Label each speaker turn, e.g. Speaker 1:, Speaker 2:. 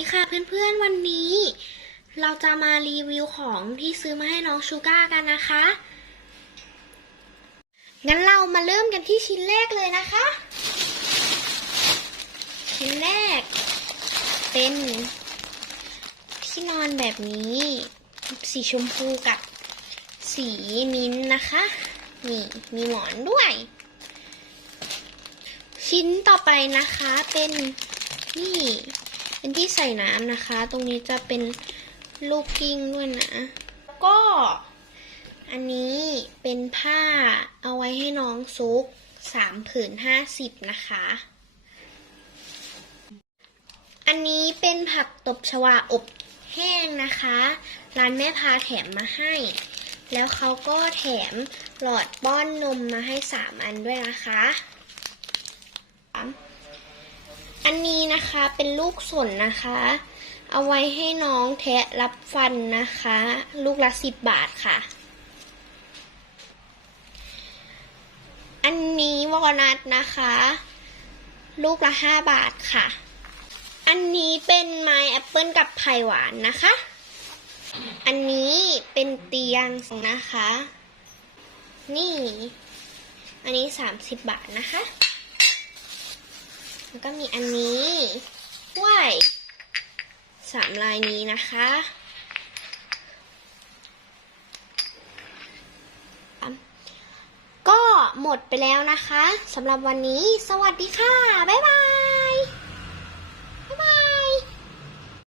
Speaker 1: ดีค่ะเพื่อนๆวันนี้ เราจะมารีวิวของที่ซื้อมาให้น้องชูก้ากันนะคะ งั้นเรามาเริ่มกันที่ชิ้นแรกเลยนะคะ ชิ้นแรก เป็นที่นอนแบบนี้ สีชมพูกับสีมิ้นท์นะคะ นี่มีหมอนด้วย ชิ้นต่อไปนะคะเป็นนี่ เป็นที่ใส่น้ำนะคะ ตรงนี้จะเป็นลูกกิ้งด้วยนะก็ อันนี้เป็นผ้าเอาไว้ให้น้องซุกสามผืนห้าสิบนะคะ อันนี้เป็นผักตบชวาอบแห้งนะคะ ร้านแม่พาแถมมาให้ แล้วเขาก็แถมหลอดป้อนนมมาให้สามอันด้วยนะคะ อันนี้นะคะเป็นลูกสนนะคะ เอาไว้ให้น้องแทะรับฟันนะคะ ลูกละสิบบาทค่ะ อันนี้วอลนัทนะคะ ลูกละห้าบาทค่ะ อันนี้เป็นไม้แอปเปิลกับไผ่หวานนะคะ อันนี้เป็นเตียงนะคะ นี่ อันนี้สามสิบบาทนะคะ แล้วก็มีอันนี้ว้ายสามลายนี้นะคะก็หมดไปแล้วนะคะสำหรับวันนี้ สวัสดีค่ะ บ๊ายบาย